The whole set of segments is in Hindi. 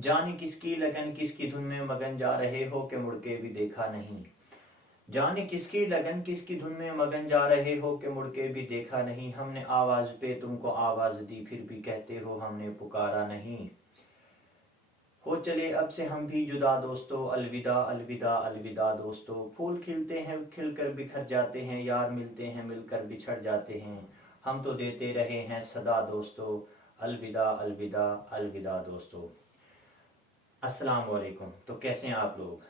जाने किसकी लगन किसकी धुन में मगन जा रहे हो कि मुड़ के भी देखा नहीं। जाने किसकी लगन किसकी धुन में मगन जा रहे हो कि मुड़ के भी देखा नहीं। हमने आवाज पे तुमको आवाज दी फिर भी कहते हो हमने पुकारा नहीं। हो चले अब से हम भी जुदा दोस्तों, अलविदा अलविदा अलविदा दोस्तों। फूल खिलते हैं खिलकर बिखर जाते हैं, यार मिलते हैं मिलकर बिछड़ जाते हैं। हम तो देते रहे हैं सदा दोस्तों, अलविदा अलविदा अलविदा दोस्तों। अस्सलाम वालेकुम। तो कैसे हैं आप लोग?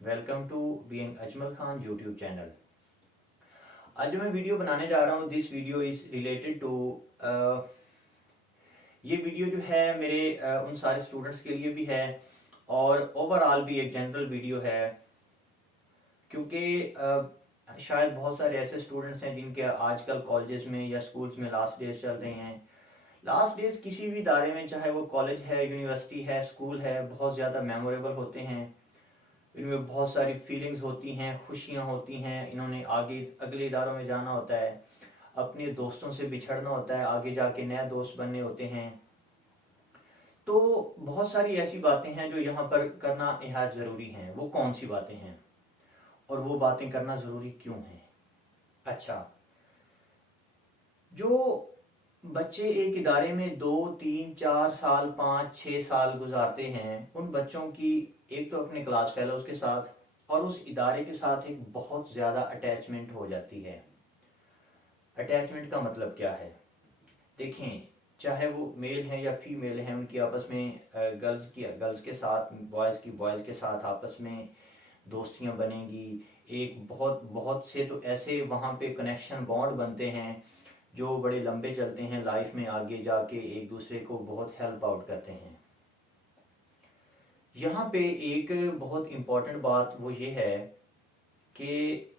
Welcome to being Ajmal Khan YouTube channel. आज जो मैं वीडियो बनाने जा रहा हूँ, this video is related to, ये वीडियो जो है मेरे उन सारे स्टूडेंट्स के लिए भी है और ओवरऑल भी एक जनरल वीडियो है, क्योंकि शायद बहुत सारे ऐसे स्टूडेंट्स हैं जिनके आजकल कॉलेजेस में या स्कूल्स में लास्ट डेज चल रहे हैं। लास्ट डेज किसी भी इदारे में, चाहे वो कॉलेज है, यूनिवर्सिटी है, स्कूल है, बहुत ज़्यादा मेमोरेबल होते हैं। इनमें बहुत सारी फीलिंग्स होती हैं, खुशियाँ होती हैं। इन्होंने आगे अगले इदारों में जाना होता है, अपने दोस्तों से बिछड़ना होता है, आगे जाके नए दोस्त बनने होते हैं। तो बहुत सारी ऐसी बातें हैं जो यहाँ पर करना बेहद ज़रूरी हैं। वो कौन सी बातें हैं और वो बातें करना ज़रूरी क्यों है? अच्छा, जो बच्चे एक इदारे में 2 3 4 साल 5 6 साल गुजारते हैं, उन बच्चों की एक तो अपने क्लास फेलोज के साथ और उस इदारे के साथ एक बहुत ज़्यादा अटैचमेंट हो जाती है। अटैचमेंट का मतलब क्या है? देखें, चाहे वो मेल हैं या फीमेल हैं, उनकी आपस में गर्ल्स के साथ, बॉयज़ के साथ आपस में दोस्तियां बनेंगी। एक बहुत बहुत से तो ऐसे वहाँ पे कनेक्शन बॉन्ड बनते हैं जो बड़े लंबे चलते हैं, लाइफ में आगे जाके एक दूसरे को बहुत हेल्प आउट करते हैं। यहाँ पे एक बहुत इम्पॉर्टेंट बात वो ये है कि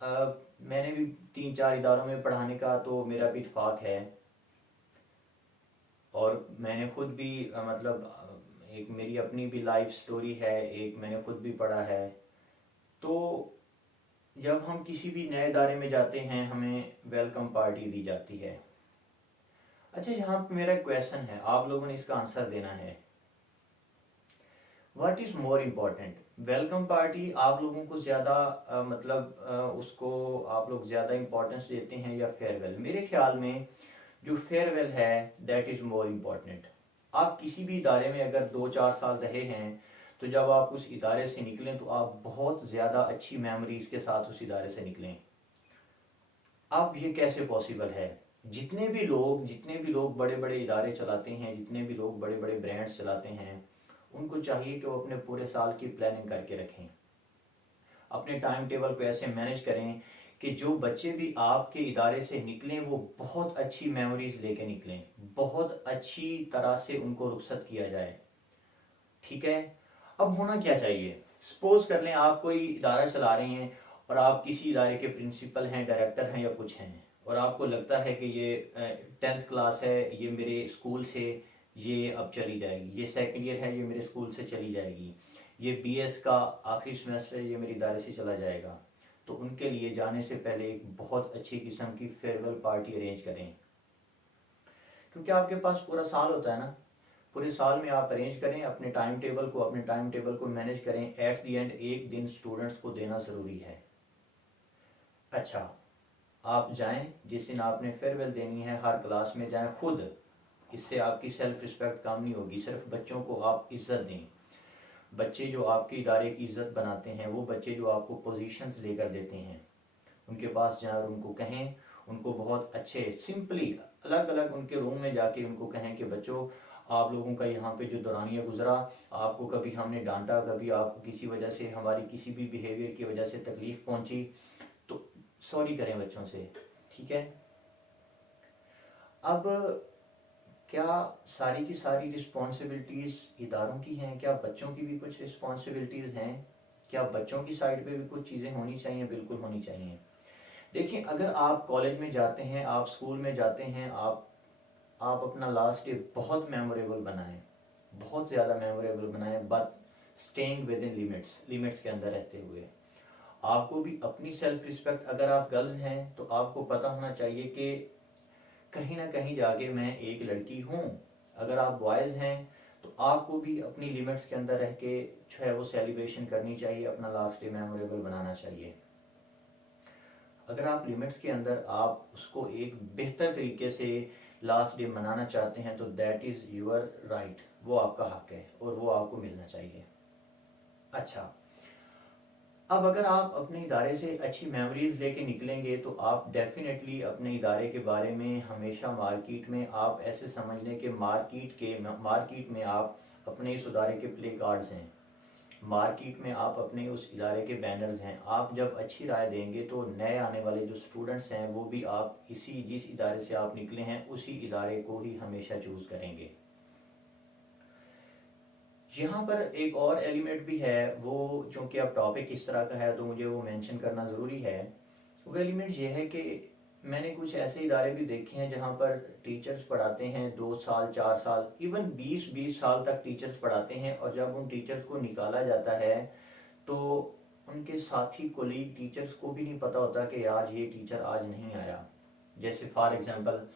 मैंने भी 3 4 इदारों में पढ़ाने का तो मेरा भी इत्फाक है और मैंने खुद भी एक मेरी अपनी भी लाइफ स्टोरी है, एक मैंने खुद भी पढ़ा है। तो जब हम किसी भी नए इदारे में जाते हैं, हमें वेलकम पार्टी दी जाती है। अच्छा, यहाँ पे मेरा क्वेश्चन है, आप लोगों ने इसका आंसर देना है। What is more important, welcome party आप लोगों को ज़्यादा उसको आप लोग ज़्यादा इम्पोर्टेंस देते हैं या फेयरवेल? मेरे ख्याल में जो फेयरवेल है दैट इज़ मोर इम्पोर्टेंट। आप किसी भी इदारे में अगर 2 4 साल रहे हैं, तो जब आप उस इदारे से निकलें तो आप बहुत ज़्यादा अच्छी मेमोरीज के साथ उस इदारे से निकलें। अब ये कैसे पॉसिबल है? जितने भी लोग बड़े बड़े इदारे चलाते हैं, जितने भी लोग बड़े बड़े ब्रांड्स चलाते हैं, उनको चाहिए कि वो अपने पूरे साल की प्लानिंग करके रखें, अपने टाइम टेबल को ऐसे मैनेज करें कि जो बच्चे भी आपके इदारे से निकलें वो बहुत अच्छी मेमोरीज लेके निकलें, बहुत अच्छी तरह से उनको रुखसत किया जाए। ठीक है? अब होना क्या चाहिए? सपोज कर लें आप कोई इदारा चला रहे हैं और आप किसी इदारे के प्रिंसिपल हैं, डायरेक्टर हैं या कुछ हैं, और आपको लगता है कि ये 10th क्लास है, ये मेरे स्कूल से ये अब चली जाएगी, ये सेकेंड ईयर है, ये मेरे स्कूल से चली जाएगी, ये BS का आखिरी सेमेस्टर है, ये मेरे इदारे से चला जाएगा। तो उनके लिए जाने से पहले एक बहुत अच्छी किस्म की फेयरवेल पार्टी अरेंज करें, क्योंकि आपके पास पूरा साल होता है ना। पूरे साल में आप अरेंज करें अपने टाइम टेबल को मैनेज करें। एट द एंड एक दिन स्टूडेंट्स को देना ज़रूरी है। अच्छा, आप जाएं, जिस दिन आपने फेयरवेल देनी है हर क्लास में जाएं खुद। इससे आपकी सेल्फ रिस्पेक्ट कम नहीं होगी, सिर्फ बच्चों को आप इज्जत दें। बच्चे जो आपके इदारे की इज्जत बनाते हैं, वो बच्चे जो आपको पोजीशंस लेकर देते हैं, उनके पास जाएं और उनको कहें, उनको बहुत अच्छे सिंपली अलग अलग उनके रूम में जाके उनको कहें कि बच्चों, आप लोगों का यहाँ पे जो दौरानिया गुजरा, आपको कभी हमने डांटा, कभी आपको किसी वजह से, हमारी किसी भी बिहेवियर की वजह से तकलीफ पहुंची, तो सॉरी करें बच्चों से। ठीक है? अब क्या सारी की सारी रिस्पॉन्सिबिलिटीज़ इदारों की हैं? क्या बच्चों की भी कुछ रिस्पॉन्सिबिलिटीज़ हैं? क्या बच्चों की साइड पे भी कुछ चीज़ें होनी चाहिए? बिल्कुल होनी चाहिए। देखिए, अगर आप कॉलेज में जाते हैं, आप स्कूल में जाते हैं, आप अपना लास्ट डे बहुत मेमोरेबल बनाएं, बहुत ज़्यादा मेमोरेबल बनाएं, but staying with in limits के अंदर रहते हुए। आपको भी अपनी सेल्फ रिस्पेक्ट, अगर आप गर्ल्स हैं तो आपको पता होना चाहिए कि कहीं ना कहीं जाके मैं एक लड़की हूँ। अगर आप बॉयज़ हैं तो आपको भी अपनी लिमिट्स के अंदर रह के जो है वो सेलिब्रेशन करनी चाहिए, अपना लास्ट डे मेमोरेबल बनाना चाहिए। अगर आप लिमिट्स के अंदर आप उसको एक बेहतर तरीके से लास्ट डे मनाना चाहते हैं तो दैट इज़ योर राइट, वो आपका हक है और वो आपको मिलना चाहिए। अच्छा, अब अगर आप अपने इदारे से अच्छी मेमोरीज लेके निकलेंगे तो आप डेफिनेटली अपने इदारे के बारे में हमेशा मार्केट में आप ऐसे समझ लें कि मार्केट में आप अपने इस इदारे के प्ले कार्ड्स हैं, मार्केट में आप अपने उस इदारे के बैनर्स हैं। आप जब अच्छी राय देंगे तो नए आने वाले जो स्टूडेंट्स हैं वो भी आप जिस इदारे से आप निकले हैं उसी इदारे को ही हमेशा चूज़ करेंगे। यहाँ पर एक और एलिमेंट भी है, वो चूँकि अब टॉपिक इस तरह का है तो मुझे वो मेंशन करना ज़रूरी है। वो एलिमेंट ये है कि मैंने कुछ ऐसे इदारे भी देखे हैं जहाँ पर टीचर्स पढ़ाते हैं 2 साल 4 साल इवन 20-20 साल तक टीचर्स पढ़ाते हैं, और जब उन टीचर्स को निकाला जाता है तो उनके साथी कोलीग टीचर्स को भी नहीं पता होता कि यार ये टीचर आज नहीं आया। जैसे फॉर एग्जांपल,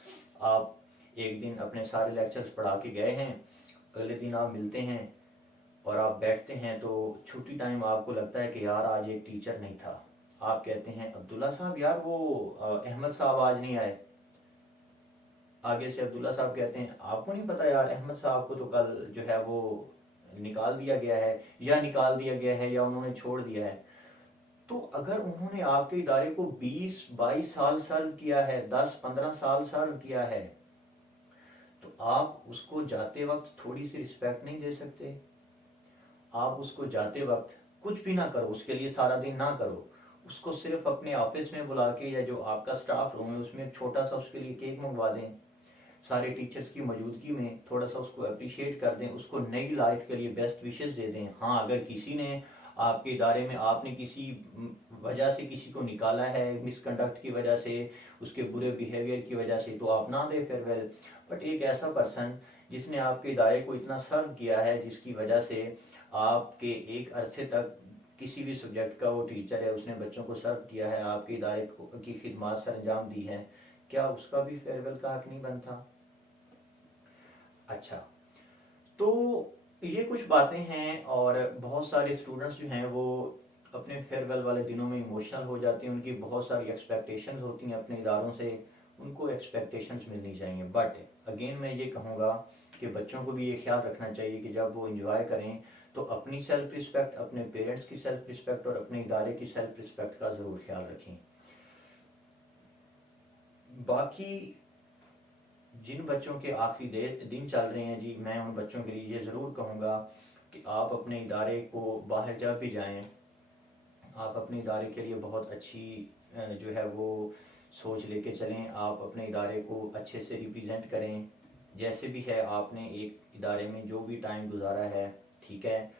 आप एक दिन अपने सारे लेक्चर्स पढ़ा के गए हैं, अगले दिन आप मिलते हैं और आप बैठते हैं तो छुट्टी टाइम आपको लगता है कि यार आज एक टीचर नहीं था। आप कहते हैं अब्दुल्ला साहब, यार वो अहमद साहब आज नहीं आए। आगे से अब्दुल्ला साहब कहते हैं आपको नहीं पता यार, अहमद साहब को तो कल जो है वो निकाल दिया गया है, या उन्होंने छोड़ दिया है। तो अगर उन्होंने आपके इदारे को 20-22 साल सर्व किया है, 10-15 साल सर्व किया है, तो आप उसको जाते वक्त थोड़ी सी रिस्पेक्ट नहीं दे सकते? आप उसको जाते वक्त कुछ भी ना करो, उसके लिए सारा दिन ना करो, उसको सिर्फ अपने ऑफिस में बुला के या जो आपका स्टाफ रूम है उसमें छोटा सा उसके लिए केक मंगवा दें, सारे टीचर्स की मौजूदगी में थोड़ा सा उसको अप्रिशिएट कर दें, उसको नई लाइफ के लिए बेस्ट विशेस दे दें। हाँ, अगर किसी ने आपके इदारे में आपने किसी वजह से किसी को निकाला है, मिसकंडक्ट की वजह से, उसके बुरे बिहेवियर की वजह से, तो आप ना दें फेयरवेल। बट एक ऐसा पर्सन जिसने आपके इदारे को इतना सर्व किया है, जिसकी वजह से आपके एक अरसे तक किसी भी सब्जेक्ट का वो टीचर है, उसने बच्चों को सर्व किया है, आपके इदारे की खिदमत सर अंजाम दी है, क्या उसका भी फेयरवेल का हक नहीं बनता? अच्छा, तो ये कुछ बातें हैं, और बहुत सारे स्टूडेंट्स जो हैं वो अपने फेयरवेल वाले दिनों में इमोशनल हो जाते हैं, उनकी बहुत सारी एक्सपेक्टेशंस होती हैं अपने इदारों से, उनको एक्सपेक्टेशंस मिलनी चाहिए। बट अगेन मैं ये कहूँगा कि बच्चों को भी ये ख्याल रखना चाहिए कि जब वो इंजॉय करें तो अपनी सेल्फ रिस्पेक्ट, अपने पेरेंट्स की सेल्फ रिस्पेक्ट और अपने इदारे की सेल्फ रिस्पेक्ट का ज़रूर ख्याल रखें। बाकी जिन बच्चों के आखिरी दिन चल रहे हैं जी, मैं उन बच्चों के लिए ये ज़रूर कहूँगा कि आप अपने इदारे को बाहर जब भी जाएं, आप अपने इदारे के लिए बहुत अच्छी जो है वो सोच लेके चलें। आप अपने इदारे को अच्छे से रिप्रेजेंट करें, जैसे भी है आपने एक इदारे में जो भी टाइम गुजारा है, ठीक है।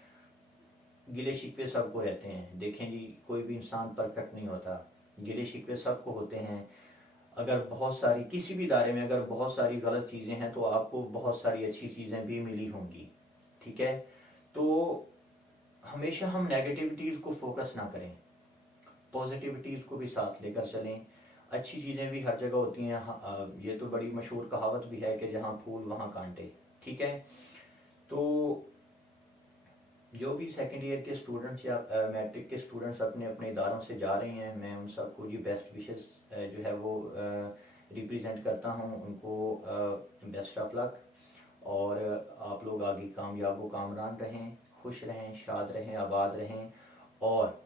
गिले शिकवे सबको रहते हैं, देखें जी कोई भी इंसान परफेक्ट नहीं होता, गिले शिकवे सबको होते हैं। अगर बहुत सारी किसी भी इदारे में अगर बहुत सारी गलत चीज़ें हैं तो आपको बहुत सारी अच्छी चीज़ें भी मिली होंगी, ठीक है। तो हमेशा हम नेगेटिविटीज़ को फोकस ना करें, पॉजिटिविटीज़ को भी साथ लेकर चलें। अच्छी चीज़ें भी हर जगह होती हैं। ये तो बड़ी मशहूर कहावत भी है कि जहाँ फूल वहाँ कांटे, ठीक है। तो जो भी सेकेंड ईयर के स्टूडेंट्स या मैट्रिक के स्टूडेंट्स अपने अपने इदारों से जा रहे हैं, मैं उन सबको ये बेस्ट विशेस जो है वो रिप्रेजेंट करता हूँ, उनको बेस्ट ऑफ लक। और आप लोग आगे कामयाब व कामरान रहें, खुश रहें, शाद रहें, आबाद रहें, और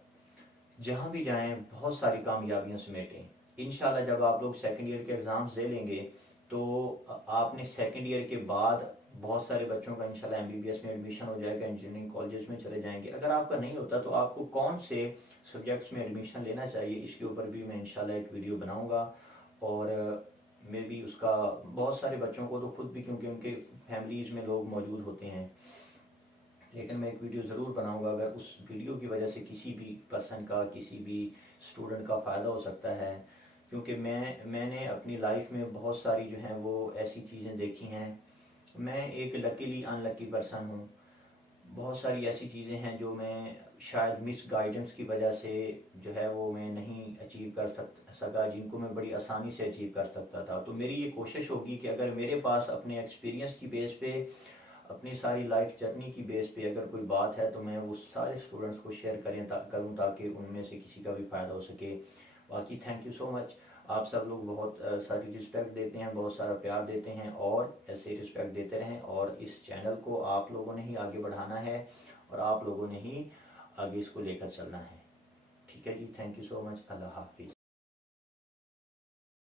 जहाँ भी जाएं बहुत सारी कामयाबियाँ समेटें। इंशाल्लाह जब आप लोग सेकेंड ईयर के एग्ज़ाम्स दे लेंगे तो आपने सेकेंड ईयर के बाद बहुत सारे बच्चों का इंशाल्लाह एमबीबीएस में एडमिशन हो जाएगा, इंजीनियरिंग कॉलेजेस में चले जाएंगे। अगर आपका नहीं होता तो आपको कौन से सब्जेक्ट्स में एडमिशन लेना चाहिए, इसके ऊपर भी मैं इंशाल्लाह एक वीडियो बनाऊंगा। और मे भी उसका बहुत सारे बच्चों को तो खुद भी, क्योंकि उनके फैमिलीज़ में लोग मौजूद होते हैं, लेकिन मैं एक वीडियो ज़रूर बनाऊंगा। अगर उस वीडियो की वजह से किसी भी पर्सन का, किसी भी स्टूडेंट का फ़ायदा हो सकता है, क्योंकि मैंने अपनी लाइफ में बहुत सारी जो हैं वो ऐसी चीज़ें देखी हैं। मैं एक लकीली अनलकी पर्सन हूँ, बहुत सारी ऐसी चीज़ें हैं जो मैं शायद मिस गाइडेंस की वजह से जो है वो मैं नहीं अचीव कर सका, जिनको मैं बड़ी आसानी से अचीव कर सकता था। तो मेरी ये कोशिश होगी कि अगर मेरे पास अपने एक्सपीरियंस की बेस पे अपनी सारी लाइफ जर्नी की बेस पे अगर कोई बात है तो मैं वो सारे स्टूडेंट्स को शेयर करूँ ताकि उनमें से किसी का भी फ़ायदा हो सके। बाकी थैंक यू सो मच। आप सब लोग बहुत सारी रिस्पेक्ट देते हैं, बहुत सारा प्यार देते हैं, और ऐसे रिस्पेक्ट देते रहें। और इस चैनल को आप लोगों ने ही आगे बढ़ाना है और आप लोगों ने ही आगे इसको लेकर चलना है। ठीक है जी, थैंक यू सो मच। अल्लाह हाफिज़।